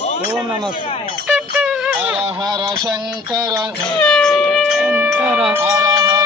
ఓం నమస్తే హర హర శంకర. శంకర. హర హర